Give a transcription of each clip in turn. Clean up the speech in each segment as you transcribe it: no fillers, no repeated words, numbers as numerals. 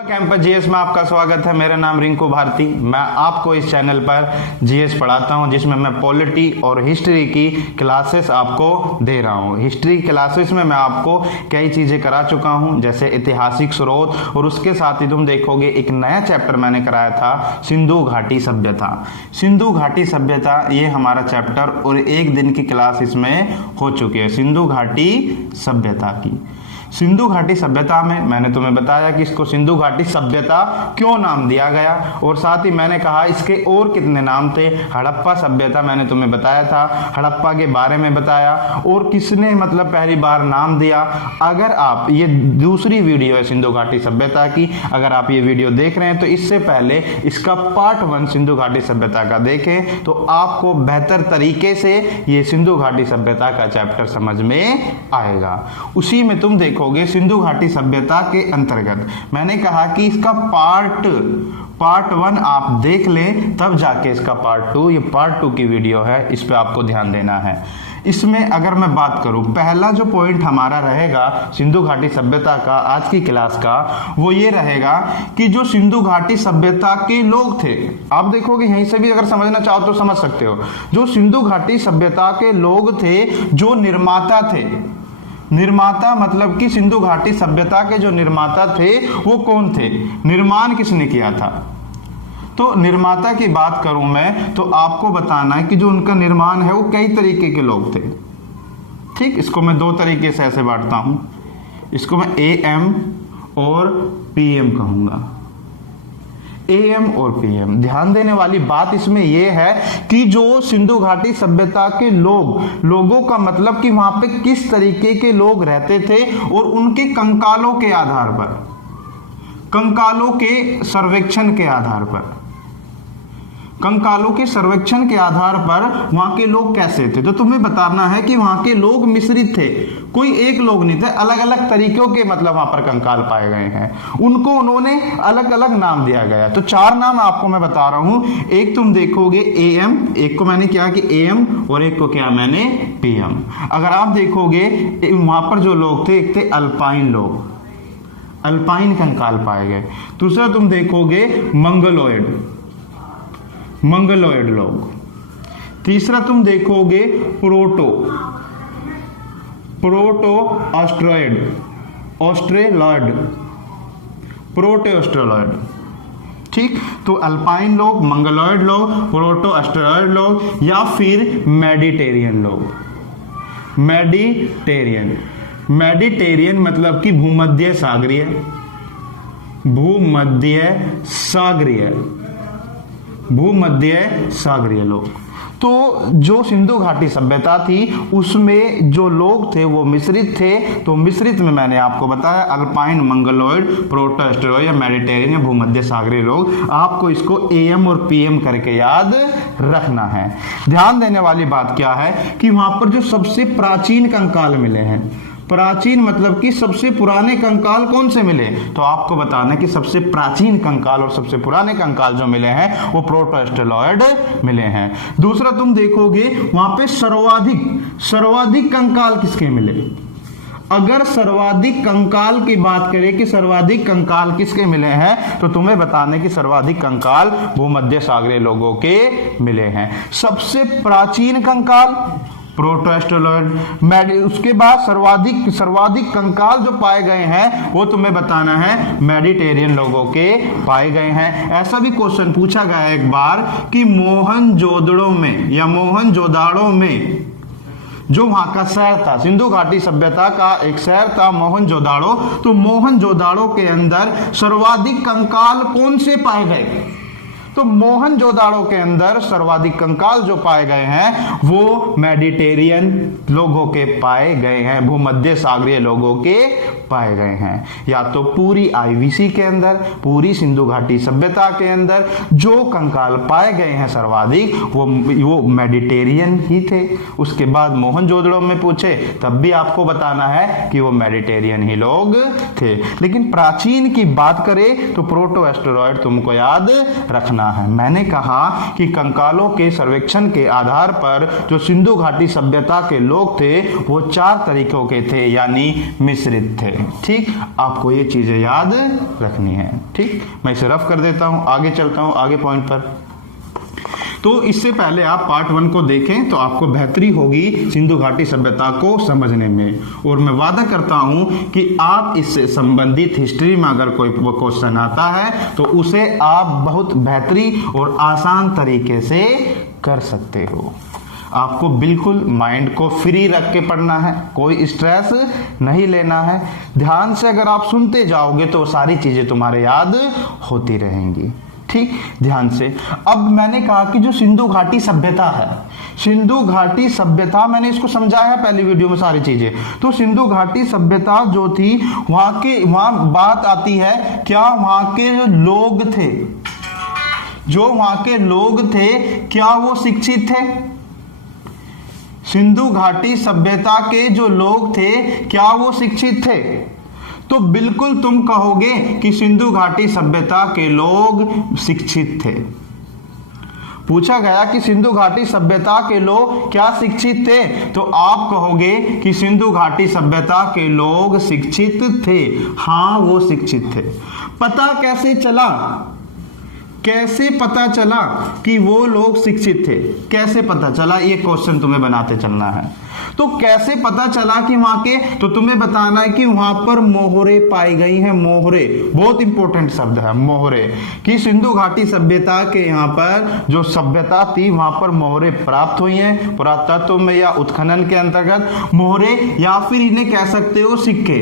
Campus GS में आपका स्वागत है। मेरा नाम रिंकू भारती। मैं आपको इस चैनल पर जीएस पढ़ाता हूं, जिसमें मैं पॉलिटी और हिस्ट्री की क्लासेस आपको दे रहा हूं। हिस्ट्री क्लासेस में मैं आपको कई चीज़ें करा चुका हूं, जैसे ऐतिहासिक स्रोत, और उसके साथ ही तुम देखोगे एक नया चैप्टर मैंने कराया था, सिंधु घाटी सभ्यता। सिंधु घाटी सभ्यता ये हमारा चैप्टर और एक दिन की क्लास इसमें हो चुकी है, सिंधु घाटी सभ्यता की। सिंधु घाटी सभ्यता में मैंने तुम्हें बताया कि इसको सिंधु घाटी सभ्यता क्यों नाम दिया गया, और साथ ही मैंने कहा इसके और कितने नाम थे। हड़प्पा सभ्यता मैंने तुम्हें बताया था, हड़प्पा के बारे में बताया, और किसने मतलब पहली बार नाम दिया। अगर आप ये दूसरी वीडियो है सिंधु घाटी सभ्यता की, अगर आप ये वीडियो देख रहे हैं तो इससे पहले इसका पार्ट 1 सिंधु घाटी सभ्यता का देखें, तो आपको बेहतर तरीके से ये सिंधु घाटी सभ्यता का चैप्टर समझ में आएगा। उसी में तुम देखो सिंधु घाटी सभ्यता के अंतर्गत मैंने कहा कि इसका पार्ट 1 आप देख लें, तब जाके इसका पार्ट 2, ये पार्ट 2 की वीडियो है, इस पे आपको ध्यान देना है। इसमें अगर मैं बात करूं, पहला जो पॉइंट हमारा रहेगा सिंधु घाटी सभ्यता का आज की क्लास का, वो ये रहेगा कि जो सिंधु घाटी सभ्यता के लोग थे, आप देखोगे यहीं से भी अगर समझना चाहो तो समझ सकते हो। जो सिंधु घाटी सभ्यता के लोग थे, जो निर्माता थे, निर्माता मतलब कि सिंधु घाटी सभ्यता के जो निर्माता थे वो कौन थे, निर्माण किसने किया था। तो निर्माता की बात करूं मैं तो आपको बताना है कि जो उनका निर्माण है वो कई तरीके के लोग थे। ठीक, इसको मैं दो तरीके से ऐसे बांटता हूं, इसको मैं एएम और पीएम कहूंगा। एएम और पीएम, ध्यान देने वाली बात इसमें यह है कि जो सिंधु घाटी सभ्यता के लोगों का मतलब कि वहां पे किस तरीके के लोग रहते थे, और उनके कंकालों के आधार पर, कंकालों के सर्वेक्षण के आधार पर, कंकालों के सर्वेक्षण के आधार पर वहां के लोग कैसे थे। तो तुम्हें बताना है कि वहां के लोग मिश्रित थे, कोई एक लोग नहीं थे, अलग अलग तरीकों के मतलब वहां पर कंकाल पाए गए हैं, उनको उन्होंने अलग अलग नाम दिया गया। तो 4 नाम आपको मैं बता रहा हूं, एक तुम देखोगे एएम, एक को मैंने क्या कि एएम, और एक को क्या मैंने पीएम। अगर आप देखोगे वहां पर जो लोग थे, एक थे अल्पाइन लोग, अल्पाइन कंकाल पाए गए। दूसरा तुम देखोगे मंगलोइड लोग। तीसरा तुम देखोगे प्रोटो ऑस्ट्रेलॉइड। ठीक, तो अल्पाइन लोग, मंगलोइड लोग, प्रोटो ऑस्ट्रेलॉइड लोग, या फिर मेडिटेरियन लोग। मेडिटेरियन मतलब कि भूमध्य सागरीय लोग। तो जो सिंधु घाटी सभ्यता थी उसमें जो लोग थे वो मिश्रित थे। तो मिश्रित में मैंने आपको बताया अल्पाइन, मंगलोइड, प्रोटो ऑस्ट्रेलॉइड या मेडिटेरियन या भूमध्य सागरीय लोग। आपको इसको एएम और पीएम करके याद रखना है। ध्यान देने वाली बात क्या है कि वहां पर जो सबसे प्राचीन कंकाल मिले हैं, प्राचीन मतलब कि सबसे पुराने कंकाल कौन से मिले, तो आपको बताना है कि सबसे प्राचीन कंकाल और सबसे पुराने कंकाल जो मिले हैं वो प्रोटो ऑस्ट्रेलॉइड मिले हैं। दूसरा तुम देखोगे वहां पे सर्वाधिक कंकाल किसके मिले। अगर सर्वाधिक कंकाल की बात करें कि सर्वाधिक कंकाल किसके मिले हैं, तो तुम्हें बताना है कि सर्वाधिक कंकाल भूमध्य सागरीय लोगों के मिले हैं। सबसे प्राचीन कंकाल प्रोटो ऑस्ट्रेलॉइड, उसके बाद सर्वाधिक कंकाल जो पाए गए हैं वो तुम्हें बताना है मेडिटेरियन लोगों के पाए गए हैं। ऐसा भी क्वेश्चन पूछा गया एक बार कि मोहनजोदड़ो में या मोहनजोदाड़ो में जो वहां का शहर था, सिंधु घाटी सभ्यता का एक शहर था मोहनजोदाड़ो, तो मोहनजोदाड़ो के अंदर सर्वाधिक कंकाल कौन से पाए गए। तो मोहनजोदाड़ो के अंदर सर्वाधिक कंकाल जो पाए गए हैं वो मेडिटेरियन लोगों के पाए गए हैं, भूमध्य सागरीय लोगों के पाए गए हैं। या तो पूरी आईवीसी के अंदर, पूरी सिंधु घाटी सभ्यता के अंदर जो कंकाल पाए गए हैं सर्वाधिक वो मेडिटेरियन ही थे। उसके बाद मोहनजोदड़ो में पूछे तब भी आपको बताना है कि वो मेडिटेरियन ही लोग थे। लेकिन प्राचीन की बात करें तो प्रोटो ऑस्ट्रेलॉइड तुमको याद रखना करना है। मैंने कहा कि कंकालों के सर्वेक्षण के आधार पर जो सिंधु घाटी सभ्यता के लोग थे वो 4 तरीकों के थे, यानी मिश्रित थे। ठीक, आपको ये चीजें याद रखनी है। ठीक, मैं इसे रफ कर देता हूं, आगे चलता हूं आगे पॉइंट पर। तो इससे पहले आप पार्ट 1 को देखें तो आपको बेहतरी होगी सिंधु घाटी सभ्यता को समझने में। और मैं वादा करता हूं कि आप इससे संबंधित हिस्ट्री में अगर कोई क्वेश्चन आता है तो उसे आप बहुत बेहतरी और आसान तरीके से कर सकते हो। आपको बिल्कुल माइंड को फ्री रख के पढ़ना है, कोई स्ट्रेस नहीं लेना है। ध्यान से अगर आप सुनते जाओगे तो सारी चीजें तुम्हारे याद होती रहेंगी। ठीक, ध्यान से। अब मैंने कहा कि जो सिंधु घाटी सभ्यता है, सिंधु घाटी सभ्यता, मैंने इसको समझाया पहली वीडियो में सारी चीजें। तो सिंधु घाटी सभ्यता जो थी वहां बात आती है क्या, वहां के जो लोग थे, जो वहां के लोग थे क्या वो शिक्षित थे? सिंधु घाटी सभ्यता के जो लोग थे क्या वो शिक्षित थे? तो बिल्कुल तुम कहोगे कि सिंधु घाटी सभ्यता के लोग शिक्षित थे। पूछा गया कि सिंधु घाटी सभ्यता के लोग क्या शिक्षित थे, तो आप कहोगे कि सिंधु घाटी सभ्यता के लोग शिक्षित थे। हां, वो शिक्षित थे। पता कैसे चला? कैसे पता चला कि वो लोग शिक्षित थे? कैसे पता चला, ये क्वेश्चन तुम्हें बनाते चलना है। तो कैसे पता चला कि वहां के, तो तुम्हें बताना है कि वहां पर मोहरे पाई गई हैं। मोहरे बहुत इंपॉर्टेंट शब्द है, मोहरे। कि सिंधु घाटी सभ्यता के यहाँ पर जो सभ्यता थी वहां पर मोहरे प्राप्त हुई हैं पुरातत्व में या उत्खनन के अंतर्गत। मोहरे या फिर इन्हें कह सकते हो सिक्के,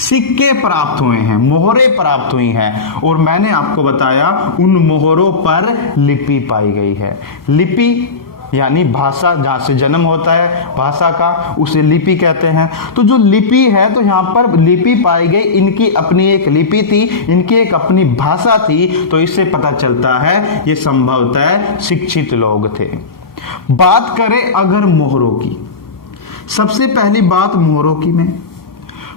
सिक्के प्राप्त हुए हैं, मोहरे प्राप्त हुई हैं। और मैंने आपको बताया उन मोहरों पर लिपि पाई गई है। लिपि यानी भाषा, जहां से जन्म होता है भाषा का, उसे लिपि कहते हैं। तो जो लिपि है, तो यहां पर लिपि पाई गई, इनकी अपनी एक लिपि थी, इनकी एक अपनी भाषा थी। तो इससे पता चलता है ये संभवतः शिक्षित लोग थे। बात करें अगर मोहरों की, सबसे पहली बात मोहरों की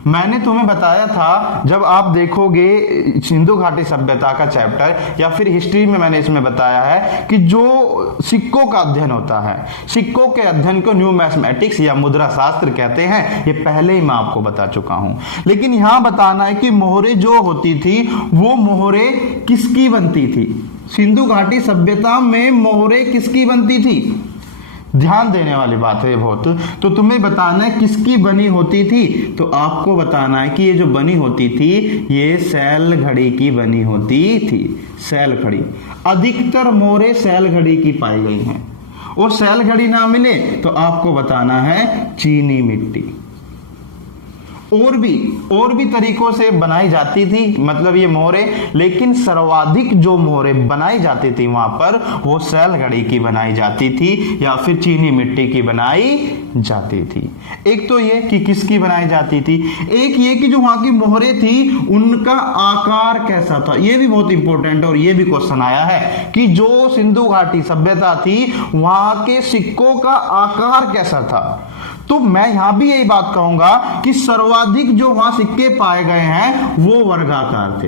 मैंने तुम्हें बताया था, जब आप देखोगे सिंधु घाटी सभ्यता का चैप्टर या फिर हिस्ट्री में, मैंने इसमें बताया है कि जो सिक्कों का अध्ययन होता है, सिक्कों के अध्ययन को न्यूमैथमेटिक्स या मुद्रा शास्त्र कहते हैं। ये पहले ही मैं आपको बता चुका हूं, लेकिन यहां बताना है कि मोहरे जो होती थी वो मोहरे किसकी बनती थी? सिंधु घाटी सभ्यता में मोहरे किसकी बनती थी? ध्यान देने वाली बात है बहुत। तो तुम्हें बताना है किसकी बनी होती थी, तो आपको बताना है कि ये जो बनी होती थी ये सैल घड़ी की बनी होती थी। सैल घड़ी, अधिकतर मोहरे सैल घड़ी की पाई गई हैं। और सैल घड़ी ना मिले तो आपको बताना है चीनी मिट्टी। और भी तरीकों से बनाई जाती थी, मतलब ये मोहरे, लेकिन सर्वाधिक जो मोहरे बनाई जाती थी वहां पर वो सैल घड़ी की बनाई जाती थी या फिर चीनी मिट्टी की बनाई जाती थी। एक तो ये कि किसकी बनाई जाती थी, एक ये कि जो वहां की मोहरे थी उनका आकार कैसा था। ये भी बहुत इंपॉर्टेंट है और ये भी क्वेश्चन आया है कि जो सिंधु घाटी सभ्यता थी वहां के सिक्कों का आकार कैसा था। तो मैं यहां भी यही बात कहूंगा कि सर्वाधिक जो वहां सिक्के पाए गए हैं वो वर्गाकार थे,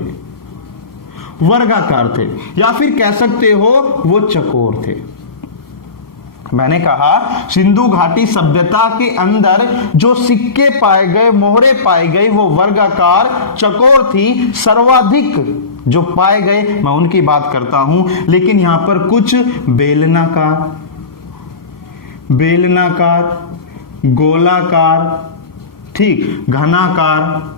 वर्गाकार थे, या फिर कह सकते हो वो चकोर थे। मैंने कहा सिंधु घाटी सभ्यता के अंदर जो सिक्के पाए गए, मोहरे पाए गए, वो वर्गाकार चकोर थी। सर्वाधिक जो पाए गए मैं उनकी बात करता हूं, लेकिन यहां पर कुछ बेलनाकार, गोलाकार, ठीक, घनाकार,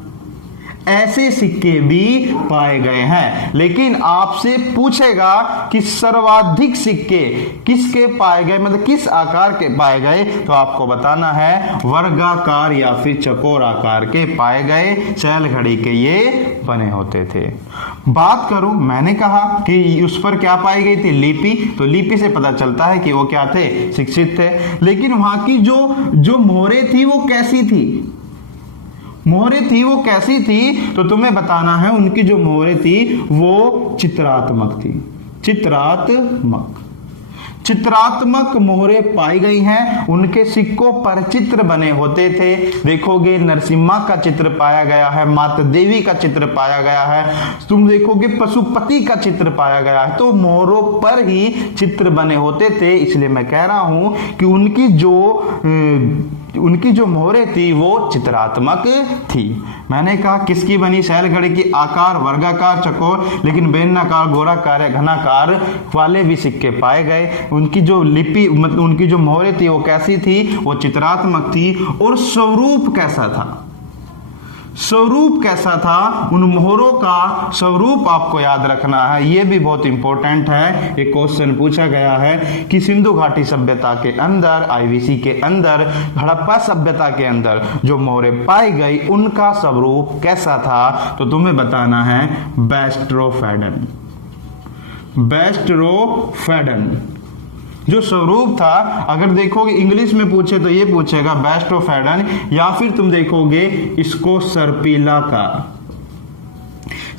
ऐसे सिक्के भी पाए गए हैं। लेकिन आपसे पूछेगा कि सर्वाधिक सिक्के किसके पाए गए, मतलब किस आकार के पाए गए, तो आपको बताना है वर्गाकार या फिर चकोर आकार के पाए गए। सैल घड़ी के ये बने होते थे। बात करूं, मैंने कहा कि उस पर क्या पाई गई थी, लिपि। तो लिपि से पता चलता है कि वो क्या थे, शिक्षित थे। लेकिन वहां की जो मोहरे थी वो कैसी थी, मोहरे थी वो कैसी थी, तो तुम्हें बताना है उनकी जो मोहरे थी वो चित्रात्मक थी। चित्रात्मक, चित्रात्मक मोहरे पाई गई हैं। उनके सिक्कों पर चित्र बने होते थे। देखोगे नरसिम्हा का चित्र पाया गया है, माता देवी का चित्र पाया गया है, तुम देखोगे पशुपति का चित्र पाया गया है। तो मोहरों पर ही चित्र बने होते थे। इसलिए मैं कह रहा हूं कि उनकी जो मोहरे थी वो चित्रात्मक थी। मैंने कहा किसकी बनी? शैलगढ़ की आकार वर्गाकार चौकोर लेकिन बेलनाकार गोलाकार या घनाकार वाले भी सिक्के पाए गए। उनकी जो लिपि मतलब उनकी जो मोहरे थी वो कैसी थी? वो चित्रात्मक थी। और स्वरूप कैसा था? स्वरूप कैसा था? उन मोहरों का स्वरूप आपको याद रखना है, ये भी बहुत इंपॉर्टेंट है। एक क्वेश्चन पूछा गया है कि सिंधु घाटी सभ्यता के अंदर, आईवीसी के अंदर, हड़प्पा सभ्यता के अंदर जो मोहरे पाई गई उनका स्वरूप कैसा था? तो तुम्हें बताना है बैस्ट्रोफेडन। बैस्ट्रोफेडन जो स्वरूप था, अगर देखोगे इंग्लिश में पूछे तो ये पूछेगा बैस्ट्रोफेडन, या फिर तुम देखोगे इसको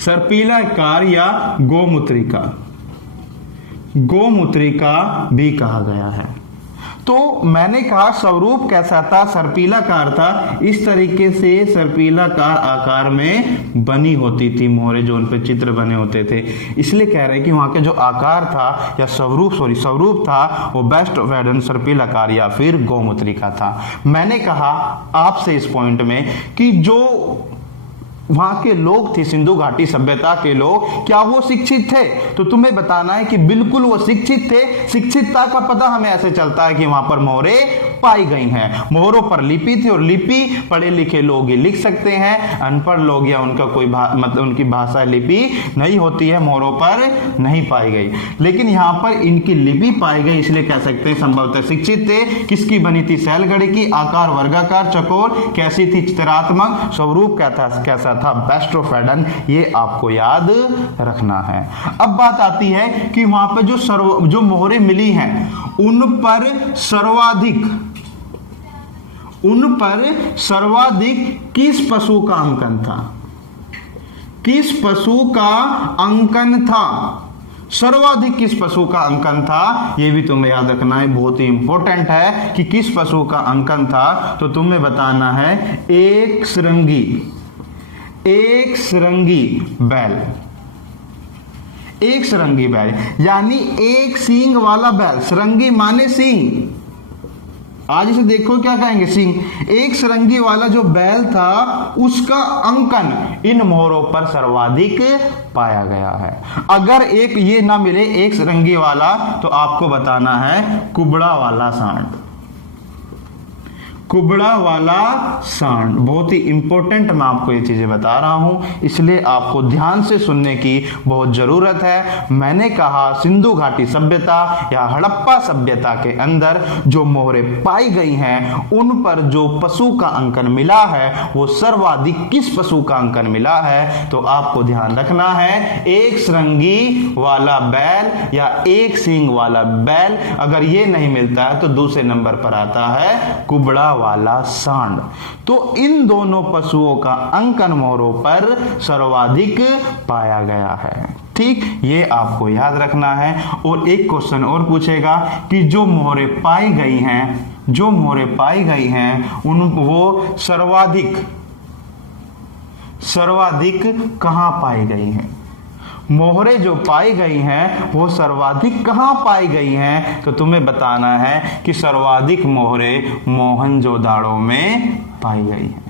सर्पिलाकार या गोमूत्रिका भी कहा गया है। तो मैंने कहा स्वरूप कैसा था? सर्पिलाकार था। इस तरीके से सर्पिलाकार आकार में बनी होती थी मोहरे, जो उन पे चित्र बने होते थे। इसलिए कह रहे हैं कि वहां के जो आकार था या स्वरूप था वो बैस्ट्रोफेडन, सर्पिलाकार या फिर गोमूत्रिका था। मैंने कहा आपसे इस पॉइंट में कि जो वहां के लोग थे, सिंधु घाटी सभ्यता के लोग, क्या वो शिक्षित थे? तो तुम्हें बताना है कि बिल्कुल वो शिक्षित थे। शिक्षितता का पता हमें ऐसे चलता है कि वहां पर मोहरे पाई गई हैं। मोहरों पर लिपि थी, और लिपि पढ़े लिखे लोग ही लिख सकते हैं। अनपढ़ लोग या उनका कोई मतलब उनकी भाषा लिपि नहीं होती है, मोहरों पर नहीं पाई गई। लेकिन यहाँ पर इनकी लिपि पाई गई, इसलिए कह सकते हैं संभवतः शिक्षित थे। किसकी बनी थी? शैलगढ़ की। आकार वर्गाकार चौकोर। कैसी थी? चित्रात्मक। स्वरूप कैसा था? बैस्ट्रोफेडन। ये आपको याद रखना है। अब बात आती है कि वहां पर जो मोहरे मिली हैं उन पर सर्वाधिक किस पशु का अंकन था? किस पशु का अंकन था? सर्वाधिक किस पशु का अंकन था? यह भी तुम्हें याद रखना है, बहुत ही इंपॉर्टेंट है कि किस पशु का अंकन था। तो तुम्हें बताना है एक श्रृंगी बैल, यानी एक सींग वाला बैल। श्रृंगी माने सींग। आज इसे देखो क्या कहेंगे? सिंह। एक श्रृंगी वाला जो बैल था उसका अंकन इन मोहरों पर सर्वाधिक पाया गया है। अगर एक ये ना मिले एक श्रृंगी वाला, तो आपको बताना है कुबड़ा वाला सांड। बहुत ही इंपॉर्टेंट मैं आपको ये चीजें बता रहा हूं, इसलिए आपको ध्यान से सुनने की बहुत जरूरत है। मैंने कहा सिंधु घाटी सभ्यता या हड़प्पा सभ्यता के अंदर जो मोहरे पाई गई हैं उन पर जो पशु का अंकन मिला है वो सर्वाधिक किस पशु का अंकन मिला है? तो आपको ध्यान रखना है एक श्रृंगी वाला बैल या एक सींग वाला बैल। अगर ये नहीं मिलता है तो दूसरे नंबर पर आता है कुबड़ा वाला सांड। तो इन दोनों पशुओं का अंकन मोहरों पर सर्वाधिक पाया गया है। ठीक, ये आपको याद रखना है। और एक क्वेश्चन और पूछेगा कि जो मोहरे पाई गई हैं उन वो सर्वाधिक कहां पाई गई हैं? मोहरे जो पाई गई हैं वो सर्वाधिक कहां पाई गई हैं? तो तुम्हें बताना है कि सर्वाधिक मोहरे मोहनजोदाड़ो में पाई गई हैं।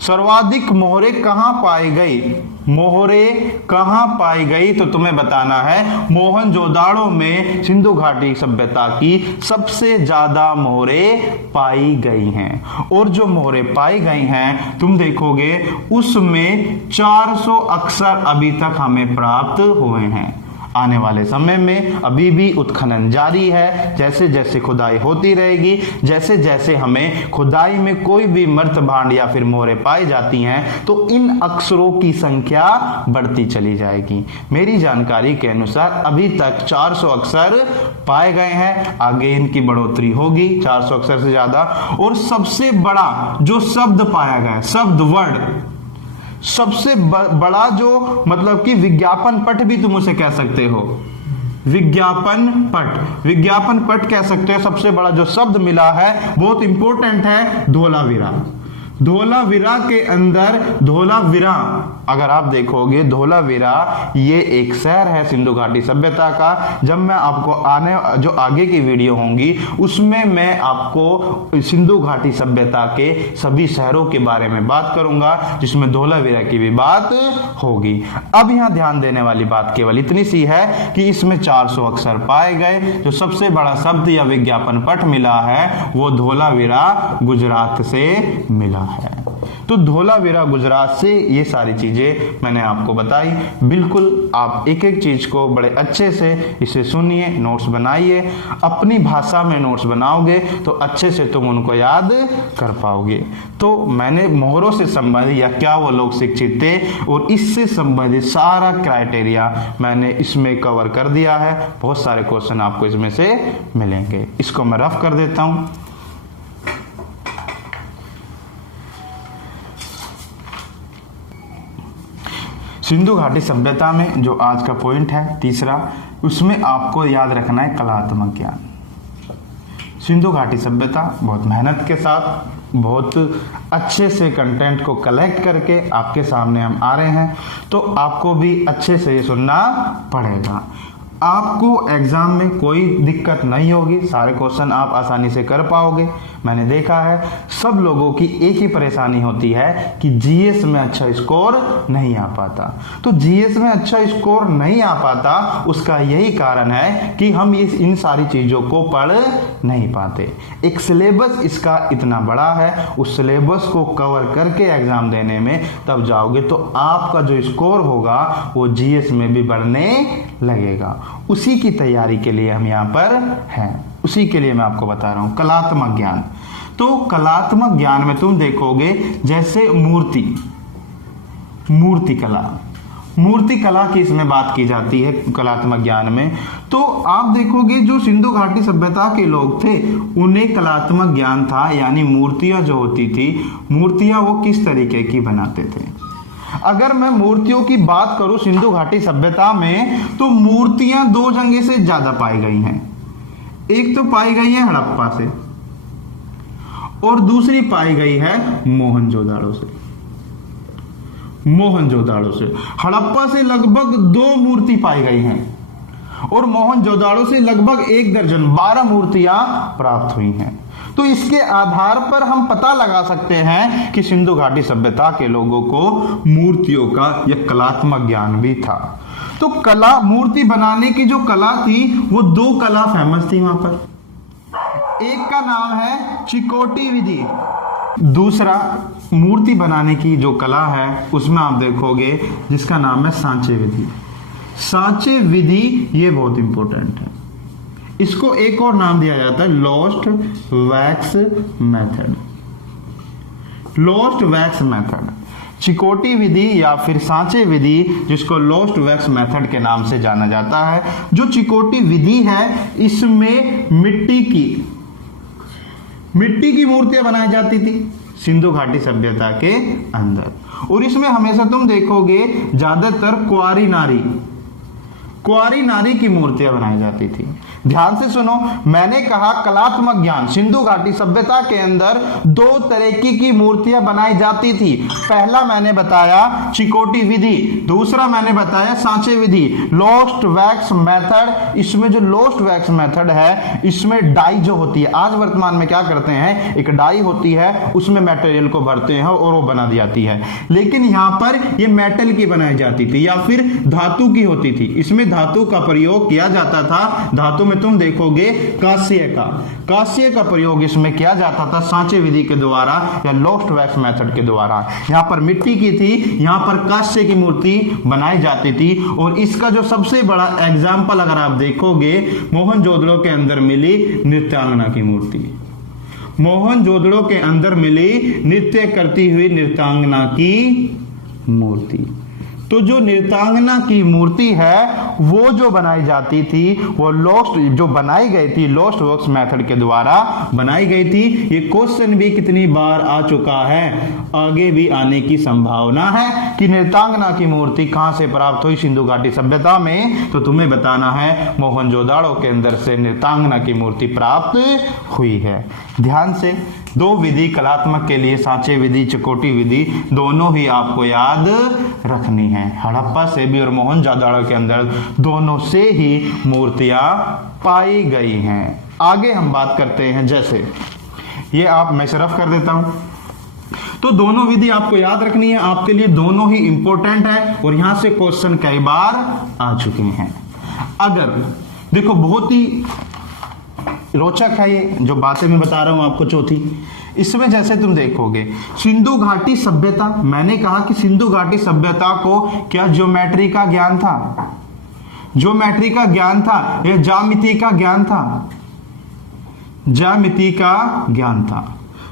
सर्वाधिक मोहरे कहां पाई गई? मोहरे कहां पाई गई? तो तुम्हें बताना है मोहनजोदाड़ो में सिंधु घाटी सभ्यता की सबसे ज्यादा मोहरे पाई गई हैं। और जो मोहरे पाई गई हैं तुम देखोगे उसमें 400 अक्षर अभी तक हमें प्राप्त हुए हैं। आने वाले समय में अभी भी उत्खनन जारी है। जैसे जैसे खुदाई होती रहेगी, जैसे जैसे हमें खुदाई में कोई भी मृत भांड या फिर मोहरे पाई जाती हैं तो इन अक्षरों की संख्या बढ़ती चली जाएगी। मेरी जानकारी के अनुसार अभी तक 400 अक्षर पाए गए हैं, आगे इनकी बढ़ोतरी होगी 400 अक्षर से ज्यादा। और सबसे बड़ा जो शब्द पाया गया, शब्द वर्ड, सबसे बड़ा जो मतलब कि विज्ञापन पट भी तुम उसे कह सकते हो, विज्ञापन पट। विज्ञापन पट कह सकते हो। सबसे बड़ा जो शब्द मिला है बहुत इंपॉर्टेंट है, धोलावीरा। धोलावीरा के अंदर धोलावीरा, अगर आप देखोगे धोलावीरा ये एक शहर है सिंधु घाटी सभ्यता का। जब मैं आपको जो आगे की वीडियो होंगी उसमें मैं आपको सिंधु घाटी सभ्यता के सभी शहरों के बारे में बात करूंगा, जिसमें धोलावीरा की भी बात होगी। अब यहाँ ध्यान देने वाली बात केवल इतनी सी है कि इसमें 400 अक्षर पाए गए। जो सबसे बड़ा शब्द या विज्ञापन पट मिला है वो धोलावीरा गुजरात से मिला है। तो धोलावीरा गुजरात से ये सारी चीजें मैंने आपको बताई। बिल्कुल आप एक एक चीज को बड़े अच्छे से इसे सुनिए, नोट्स बनाइए। अपनी भाषा में नोट्स बनाओगे तो अच्छे से तुम उनको याद कर पाओगे। तो मैंने मोहरों से संबंधित या क्या वो लोग शिक्षित थे और इससे संबंधित सारा क्राइटेरिया मैंने इसमें कवर कर दिया है। बहुत सारे क्वेश्चन आपको इसमें से मिलेंगे। इसको मैं रफ कर देता हूं। सिंधु घाटी सभ्यता में जो आज का पॉइंट है तीसरा, उसमें आपको याद रखना है कलात्मक ज्ञान। सिंधु घाटी सभ्यता बहुत मेहनत के साथ बहुत अच्छे से कंटेंट को कलेक्ट करके आपके सामने हम आ रहे हैं, तो आपको भी अच्छे से ये सुनना पड़ेगा। आपको एग्जाम में कोई दिक्कत नहीं होगी, सारे क्वेश्चन आप आसानी से कर पाओगे। मैंने देखा है सब लोगों की एक ही परेशानी होती है कि जीएस में अच्छा स्कोर नहीं आ पाता। तो जीएस में अच्छा स्कोर नहीं आ पाता उसका यही कारण है कि हम इन सारी चीजों को पढ़ नहीं पाते। एक सिलेबस इसका इतना बड़ा है, उस सिलेबस को कवर करके एग्जाम देने में तब जाओगे तो आपका जो स्कोर होगा वो जीएस में भी बढ़ने लगेगा। उसी की तैयारी के लिए हम यहाँ पर हैं, उसी के लिए मैं आपको बता रहा हूं कलात्मक ज्ञान। तो कलात्मक ज्ञान में तुम देखोगे जैसे मूर्ति कला की इसमें बात की जाती है कलात्मक ज्ञान में। तो आप देखोगे जो सिंधु घाटी सभ्यता के लोग थे उन्हें कलात्मक ज्ञान था, यानी मूर्तियां जो होती थी, मूर्तियां वो किस तरीके की बनाते थे। अगर मैं मूर्तियों की बात करूं सिंधु घाटी सभ्यता में तो मूर्तियां दो जगह से ज्यादा पाई गई हैं। एक तो पाई गई है हड़प्पा से और दूसरी पाई गई है मोहनजोदाड़ो से। हड़प्पा से लगभग 2 मूर्ति पाई गई हैं और मोहनजोदाड़ो से लगभग 1 दर्जन 12 मूर्तियां प्राप्त हुई हैं। तो इसके आधार पर हम पता लगा सकते हैं कि सिंधु घाटी सभ्यता के लोगों को मूर्तियों का यह कलात्मक ज्ञान भी था। तो कला, मूर्ति बनाने की जो कला थी वो 2 कला फेमस थी वहां पर। एक का नाम है चिकोटी विधि, दूसरा मूर्ति बनाने की जो कला है उसमें आप देखोगे जिसका नाम है सांचे विधि। सांचे विधि ये बहुत इंपॉर्टेंट है। इसको एक और नाम दिया जाता है lost wax method. Lost wax method, चिकोटी विधि या फिर सांचे विधि, जिसको लोस्ट वैक्स मेथड के नाम से जाना जाता है। जो चिकोटी विधि है इसमें मिट्टी की मूर्तियां बनाई जाती थी सिंधु घाटी सभ्यता के अंदर, और इसमें हमेशा तुम देखोगे ज्यादातर कुंवारी नारी की मूर्तियां बनाई जाती थी। ध्यान से सुनो, मैंने कहा कलात्मक ज्ञान, सिंधु घाटी सभ्यता के अंदर 2 तरह की मूर्तियां बनाई जाती थी। पहला मैंने बताया चिकोटी विधि, दूसरा मैंने बताया सांचे विधि, लोस्ट वैक्स मेथड। इसमें जो लोस्ट वैक्स मेथड है इसमें डाई जो होती है, आज वर्तमान में क्या करते हैं, एक डाई होती है उसमें मटेरियल को भरते हैं और वो बना दी जाती है, लेकिन यहां पर ये मेटल की बनाई जाती थी या फिर धातु की होती थी। इसमें धातु का प्रयोग किया जाता था। धातु में तुम देखोगे कांस्य का प्रयोग इसमें किया जाता था सांचे विधि के द्वारा या लोस्ट वैक्स मेथड के द्वारा। यहां पर मिट्टी की थी, यहां पर कांस्य की मूर्ति बनाई जाती थी। और इसका जो सबसे बड़ा एग्जाम्पल अगर आप देखोगे, मोहनजोदड़ो के अंदर मिली नृत्यांगना की मूर्ति। मोहनजोदड़ो के अंदर मिली नृत्य करती हुई नृत्यांगना की मूर्ति। तो जो नृत्यांगना की मूर्ति है वो जो बनाई जाती थी वो जो बनाई गई थी लोस्ट वर्क्स मेथड के द्वारा बनाई गई थी। ये क्वेश्चन भी कितनी बार आ चुका है, आगे भी आने की संभावना है कि नृत्यांगना की मूर्ति कहां से प्राप्त हुई सिंधु घाटी सभ्यता में, तो तुम्हें बताना है मोहनजोदाड़ो के अंदर से नृत्यांगना की मूर्ति प्राप्त हुई है। ध्यान से, दो विधि कलात्मक के लिए सांचे विधि चकोटी विधि दोनों ही आपको याद रखनी है। हड़प्पा से भी और मोहनजोदाड़ो के अंदर दोनों से ही मूर्तियां पाई गई हैं। आगे हम बात करते हैं, जैसे ये आप मैं रफ कर देता हूं, तो दोनों विधि आपको याद रखनी है, आपके लिए दोनों ही इंपॉर्टेंट है और यहां से क्वेश्चन कई बार आ चुके हैं। अगर देखो बहुत ही रोचक है ये जो बातें मैं बता रहा हूं आपको चौथी, इसमें जैसे तुम देखोगे सिंधु घाटी सभ्यता, मैंने कहा कि सिंधु घाटी सभ्यता को क्या ज्योमेट्री का ज्ञान था, ज्योमेट्री का ज्ञान था या ज्यामिति का ज्ञान था, ज्यामिति का ज्ञान था।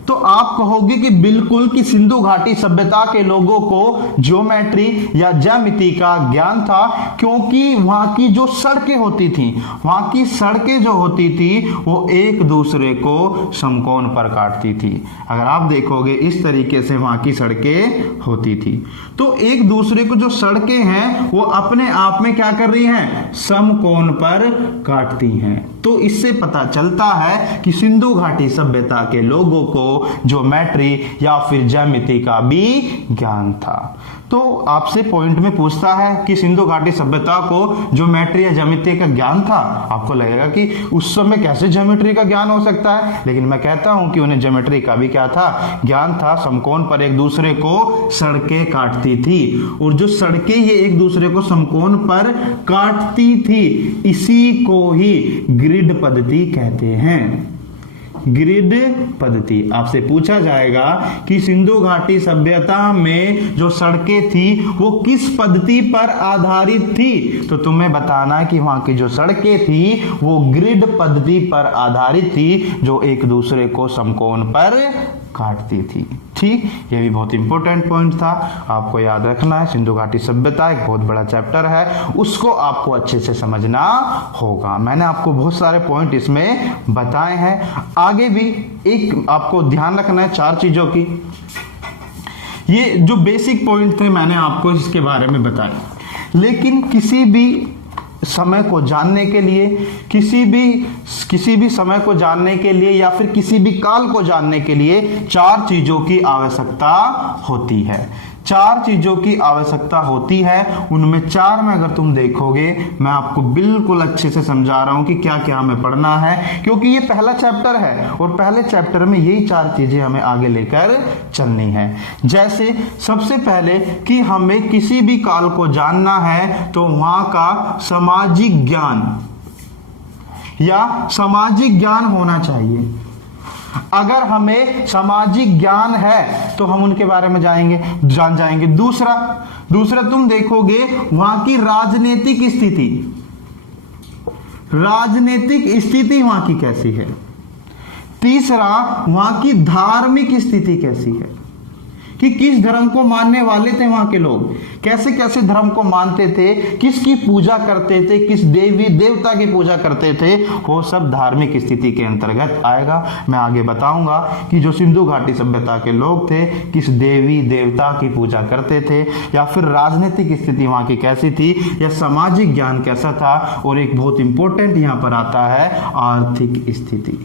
तो आप कहोगे कि बिल्कुल कि सिंधु घाटी सभ्यता के लोगों को ज्योमेट्री या ज्यामिति का ज्ञान था, क्योंकि वहां की जो सड़कें होती थी, वहां की सड़कें जो होती थी वो एक दूसरे को समकोण पर काटती थी। अगर आप देखोगे इस तरीके से वहां की सड़कें होती थी, तो एक दूसरे को जो सड़कें हैं वो अपने आप में क्या कर रही हैं, समकोण पर काटती हैं। तो इससे पता चलता है कि सिंधु घाटी सभ्यता के लोगों को ज्योमेट्री या फिर ज्यामिति का भी ज्ञान था। तो आपसे पॉइंट में पूछता है कि सिंधु घाटी सभ्यता को ज्योमेट्री या ज्यामिति का ज्ञान था, आपको लगेगा कि उस समय कैसे ज्योमेट्री का ज्ञान हो सकता है, लेकिन मैं कहता हूं कि उन्हें ज्योमेट्री का भी क्या था, ज्ञान था। समकोण पर एक दूसरे को सड़कें काटती थी और जो सड़कें ये एक दूसरे को समकोण पर काटती थी इसी को ही ग्रिड पद्धति कहते हैं। ग्रिड पद्धति आपसे पूछा जाएगा कि सिंधु घाटी सभ्यता में जो सड़कें थी वो किस पद्धति पर आधारित थी, तो तुम्हें बताना है कि वहां की जो सड़कें थी वो ग्रिड पद्धति पर आधारित थी, जो एक दूसरे को समकोण पर काटती थी। ठीक, ये भी बहुत इंपॉर्टेंट पॉइंट था, आपको याद रखना है। सिंधु घाटी सभ्यता एक बहुत बड़ा चैप्टर है, उसको आपको अच्छे से समझना होगा। मैंने आपको बहुत सारे पॉइंट इसमें बताए हैं। आगे भी एक आपको ध्यान रखना है 4 चीजों की। ये जो बेसिक पॉइंट थे मैंने आपको इसके बारे में बताए, लेकिन किसी भी समय को जानने के लिए, किसी भी समय को जानने के लिए या फिर किसी भी काल को जानने के लिए 4 चीजों की आवश्यकता होती है। 4 चीजों की आवश्यकता होती है। उनमें 4 में अगर तुम देखोगे मैं आपको बिल्कुल अच्छे से समझा रहा हूं कि क्या क्या हमें पढ़ना है, क्योंकि ये पहला चैप्टर है और पहले चैप्टर में यही 4 चीजें हमें आगे लेकर चलनी है। जैसे सबसे पहले कि हमें किसी भी काल को जानना है तो वहां का सामाजिक ज्ञान या सामाजिक ज्ञान होना चाहिए। अगर हमें सामाजिक ज्ञान है तो हम उनके बारे में जान जाएंगे। दूसरा तुम देखोगे वहां की राजनीतिक स्थिति वहां की कैसी है। तीसरा वहां की धार्मिक स्थिति कैसी है, कि किस धर्म को मानने वाले थे वहां के लोग, कैसे कैसे धर्म को मानते थे, किसकी पूजा करते थे, किस देवी देवता की पूजा करते थे, वो सब धार्मिक स्थिति के अंतर्गत आएगा। मैं आगे बताऊंगा कि जो सिंधु घाटी सभ्यता के लोग थे किस देवी देवता की पूजा करते थे, या फिर राजनीतिक स्थिति वहां की कैसी थी, या सामाजिक ज्ञान कैसा था। और एक बहुत इंपॉर्टेंट यहां पर आता है आर्थिक स्थिति,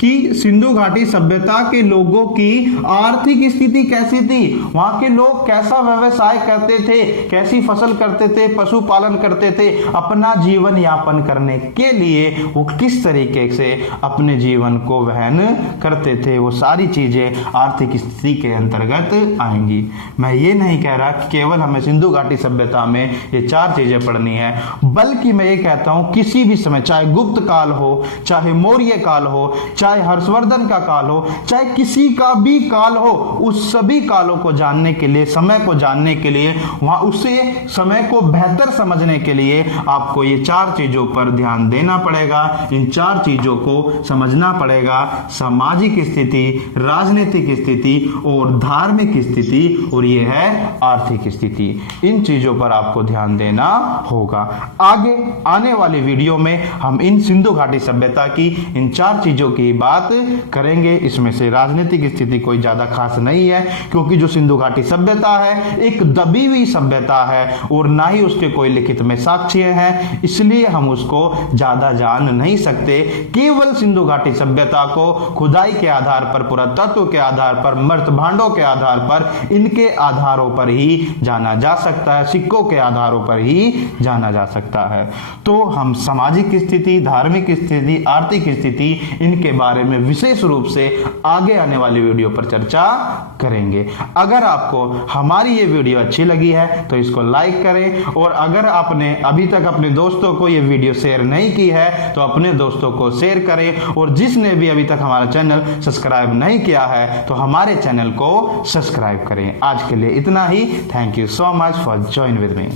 कि सिंधु घाटी सभ्यता के लोगों की आर्थिक स्थिति कैसी थी, वहां के लोग कैसा व्यवसाय करते थे, कैसी फसल करते थे, पशुपालन करते थे, अपना जीवन यापन करने के लिए वो किस तरीके से अपने जीवन को वहन करते थे, वो सारी चीजें आर्थिक स्थिति के अंतर्गत आएंगी। मैं ये नहीं कह रहा कि केवल हमें सिंधु घाटी सभ्यता में ये 4 चीजें पढ़नी है, बल्कि मैं ये कहता हूं किसी भी समय, चाहे गुप्त काल हो, चाहे मौर्य काल हो, चाहे हर्षवर्धन का काल हो, चाहे किसी का भी काल हो, उस सभी कालों को जानने के लिए, समय को जानने के लिए, वहां उसे समय को बेहतर समझने के लिए आपको ये 4 चीजों पर ध्यान देना पड़ेगा। इन 4 चीजों को समझना पड़ेगा: सामाजिक स्थिति, राजनीतिक स्थिति और धार्मिक स्थिति, और ये है आर्थिक स्थिति। इन चीजों पर आपको ध्यान देना होगा। आगे आने वाली वीडियो में हम इन सिंधु घाटी सभ्यता की इन 4 चीजों की बात करेंगे। इसमें से राजनीतिक स्थिति कोई ज्यादा खास नहीं है, क्योंकि जो सिंधु घाटी सभ्यता है एक दबी हुई सभ्यता है और ना ही उसके कोई लिखित में साक्ष्य हैं, इसलिए हम उसको ज्यादा जान नहीं सकते। केवल सिंधु घाटी सभ्यता को खुदाई के आधार पर, पुरातत्व के आधार पर, मृत भांडों के आधार पर, इनके आधारों पर ही जाना जा सकता है, सिक्कों के आधारों पर ही जाना जा सकता है। तो हम सामाजिक स्थिति, धार्मिक स्थिति, आर्थिक स्थिति, इनके बारे में विशेष रूप से आगे आने वाली वीडियो पर चर्चा करेंगे। अगर आपको हमारी ये वीडियो अच्छी लगी है तो इसको लाइक करें, और अगर आपने अभी तक अपने दोस्तों को ये वीडियो शेयर नहीं की है तो अपने दोस्तों को शेयर करें, और जिसने भी अभी तक हमारा चैनल सब्सक्राइब नहीं किया है तो हमारे चैनल को सब्सक्राइब करें। आज के लिए इतना ही। Thank you so much for join with me.